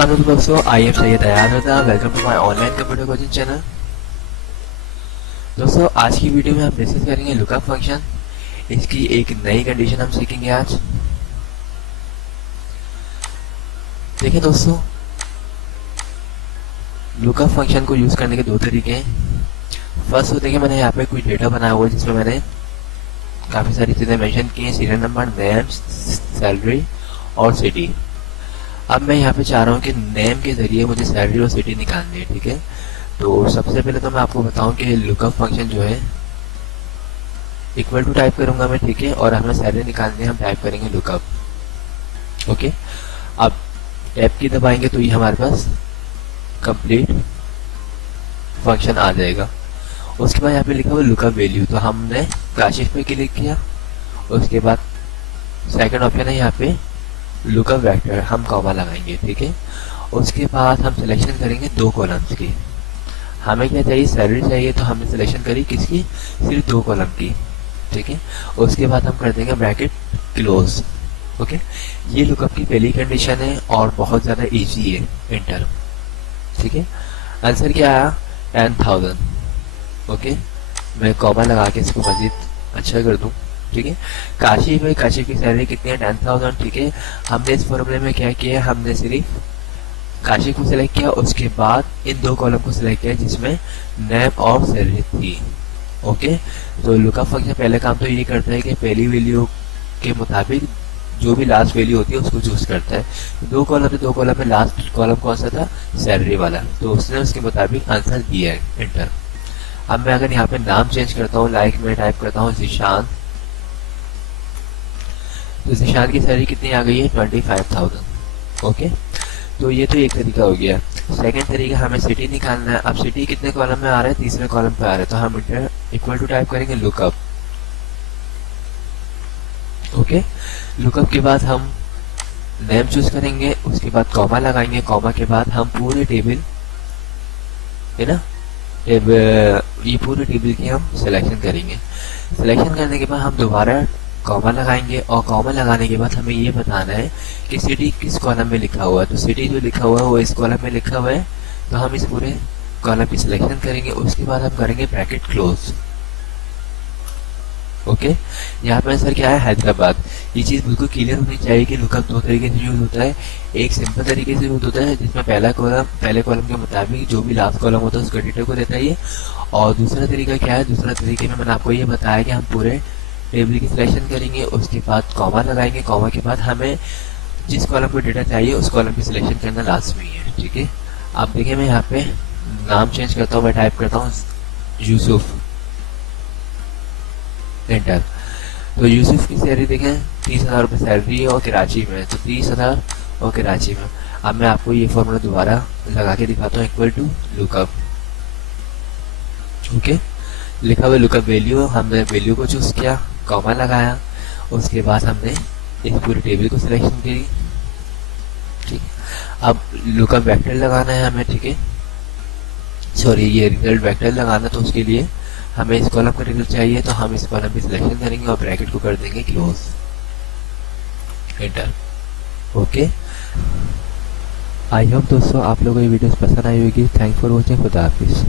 अस्सलाम वालेकुम दोस्तों, I am Syed Ayan Raza. Welcome to my online computer coaching channel. दोस्तों, आज की वीडियो में हम डिस्कस करेंगे लुकअप फंक्शन। इसकी एक नई कंडीशन हम सीखेंगे आज। देखिए दोस्तों, लुकअप फंक्शन को यूज करने के दो तरीके हैं। फर्स्ट तो देखिए, मैंने यहाँ पे कोई डेटा बनाया हुआ है जिसमें मैंने काफी सारी चीजें मेंशन की हैं, सीरियल नंबर, नेम, सैलरी और सिटी। अब मैं यहाँ पे चाह रहा हूँ कि नेम के जरिए मुझे सैलरी और सिटी निकालनी है। ठीक है, तो सबसे पहले तो मैं आपको बताऊं कि लुकअप फंक्शन जो है इक्वल टू टाइप करूंगा मैं। ठीक है, और हमें सैलरी निकालनी है, हम टाइप करेंगे लुकअप। ओके, अब टैब की दबाएंगे तो ये हमारे पास कंप्लीट फंक्शन आ जाएगा। उसके बाद यहाँ पे लिखा हुआ लुकअप वैल्यू, तो हमने काशिफ पे क्लिक किया। उसके बाद सेकंड ऑप्शन है यहाँ पे लुकअप वेक्टर, हम कॉमा लगाएंगे। ठीक है, उसके बाद हम सिलेक्शन करेंगे दो कॉलम्स की। हमें क्या चाहिए, सैलरी चाहिए, तो हमने सिलेक्शन करी किसकी, सिर्फ दो कॉलम की। ठीक है, उसके बाद हम कर देंगे ब्रैकेट क्लोज। ओके, ये लुकअप की पहली कंडीशन है और बहुत ज़्यादा इजी है इंटर। ठीक है, आंसर क्या आया, 10,000। ओके, मैं कॉमा लगा के इसको मजीद अच्छा कर दूं। ठीक है, काशिफ है, काशिफ की सैलरी कितनी है, 10,000। ठीक है, हमने इस फॉर्मूले में क्या किया, हमने सिर्फ काशिफ को सिलेक्ट किया, उसके बाद इन दो कॉलम को सिलेक्ट किया जिसमें नेम और सैलरी थी। ओके, तो लुकअप फंक्शन पहले काम तो ये करता है कि पहली वैल्यू के मुताबिक जो भी लास्ट वैल्यू होती है उसको चूज करता है। दो कॉलम में लास्ट कॉलम कौन सा था, सैलरी वाला, तो उसने उसके मुताबिक आंसर दिया है इंटर। अब मैं अगर यहाँ पे नाम चेंज करता हूँ, लाइक मैं टाइप करता हूँ जिशान, तो जिशान की सैलरी कितनी आ गई है, 25,000। ओके, तो ये तो एक तरीका हो गया। सेकंड तरीका, हमें सिटी निकालना है। अब सिटी कितने कॉलम में आ रहा है, तीसरे कॉलम पे आ रहा है, तो हम इंटर इक्वल टू टाइप करेंगे लुकअप। ओके, लुकअप के बाद हम नेम चूज करेंगे, उसके बाद कॉमा लगाएंगे, कॉमा के बाद हम पूरे टेबल है ना, ये पूरे टेबल की हम सिलेक्शन करेंगे। सिलेक्शन करने के बाद हम दोबारा कॉमा लगाएंगे, और कॉमा लगाने के बाद हमें ये बताना है कि सिटी किस कॉलम में लिखा हुआ है। तो सिटी जो लिखा हुआ है वो इस कॉलम में लिखा हुआ है, तो हम इस पूरे कॉलम की सिलेक्शन करेंगे। उसके बाद हम करेंगे ब्रैकेट क्लोज। ओके, यहाँ पे आंसर क्या है, हैदराबाद। ये चीज़ बिल्कुल क्लियर होनी चाहिए कि लुकअप दो तरीके से यूज होता है। एक सिंपल तरीके से यूज होता है जिसमें पहले कॉलम के मुताबिक जो भी लास्ट कॉलम होता है उसको डेटा को देता है ये। और दूसरा तरीका क्या है, दूसरा तरीके में मैंने आपको ये बताया कि हम पूरे टेबल की सिलेक्शन करेंगे, उसके बाद कॉमा लगाएंगे, कॉमा के बाद हमें जिस कॉलम को डेटा चाहिए उस कॉलम की सिलेक्शन करना लाजमी है। ठीक है, अब देखिए मैं यहाँ पे नाम चेंज करता हूँ, मैं टाइप करता हूँ यूसुफ, एंटर। तो यूसुफ की सैलरी देखें 30,000 रुपये सैलरी है और कराची में, तो 30,000 और कराची में। अब मैं आपको ये फॉर्मूला दोबारा लगा के दिखाता हूँ, इक्वल टू लुकअप। ओके, लिखा हुआ लुकअप वैल्यू, हमने वैल्यू को चूज किया, कॉमा लगाया, उसके बाद हमने इस पूरी टेबल को सिलेक्शन करी। ठीक, अब लुकअप वेक्टर लगाना है हमें। ठीक है, सॉरी, ये रिजल्ट वेक्टर लगाना, तो उसके लिए हमें इस कॉलम का रिजल्ट चाहिए, तो हम इस कॉलम की सिलेक्शन करेंगे और ब्रैकेट को कर देंगे close, enter. Okay, I hope दोस्तों आप लोगों को ये वीडियो पसंद आई होगी। थैंक फॉर वॉचिंग, खुदा हाफिज।